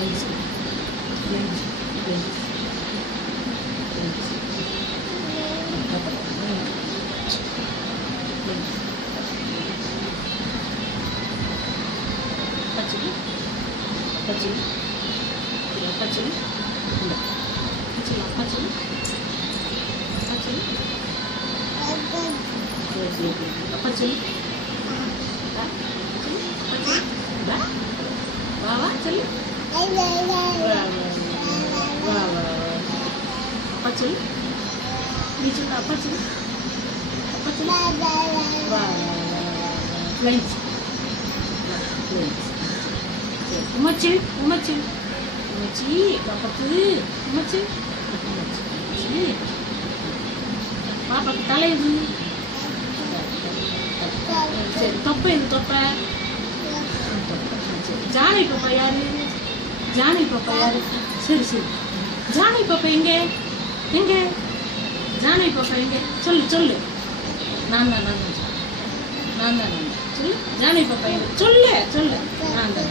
Lens. Lens. Lens. Lens. Lens. Pachuli. Pachuli. Pachuli. Pachuli. Pachuli. Pachuli. Apa cili? Bawa cili? Apa cili? Ini cili apa cili? Apa cili? Lens. Lens. Umacil, umacil, umacil. Apa tu? Umacil. Umacil. Apa kita lagi? சரி தொப்பை இது தொப்பை ஜானகி பாப்பா யாரு ஜானகி பாப்பா யாரு சரி சரி ஜானகி பாப்பா எங்க எங்க ஜானகி பாப்பா எங்க சொல்லு சொல்லு நான் தான் சொல்லு ஜானகி பாப்பா எங்க சொல்லு சொல்லு நான் தான்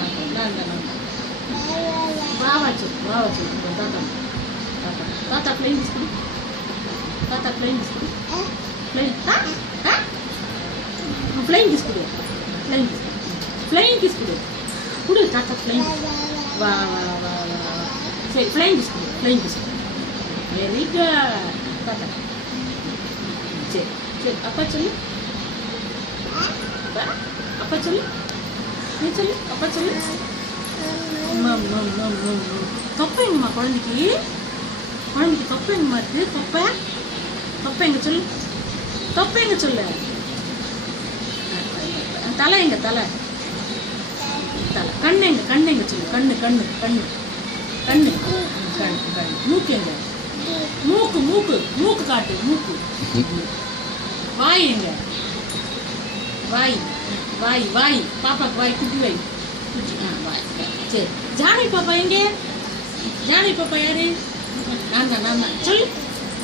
வாவா சொல்லு தாத்தா தாத்தா தாத்தா பிளைன் ஸ்கூல் தாத்தா plain school plain Flying kiss kudu, flying kiss kudu, tata flying. Wow. Say flying kiss kudu. Very good. Tata. Say apa cili? Apa cili? Ni cili? Apa cili? Mam. Toppa enga ma kulandiki? Kulandiki toppa enga ma irukku? Toppa enga sollu? Toppa enga sollu? தலை எங்க தலை தலை கண்ணெங்க சொல்லு கண்ணு மூக்கு எங்க மூக்கு காட்டு மூக்கு வாய் எங்க வாய் பாப்பாக்கு வாய் குட்டி வாய் வாய் சரி ஜானகி பாப்பா எங்க ஜானகி பாப்பா யாரு நான் தான் சொல்லு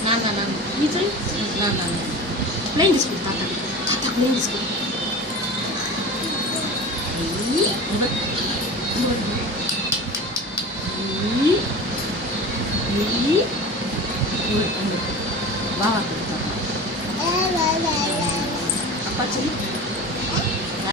நான் தான் நீ சொல்லு நான் தான் பிளைன் ஸ்கூல் தாத்தா பிளைன் ஸ்கூல் Apa cili?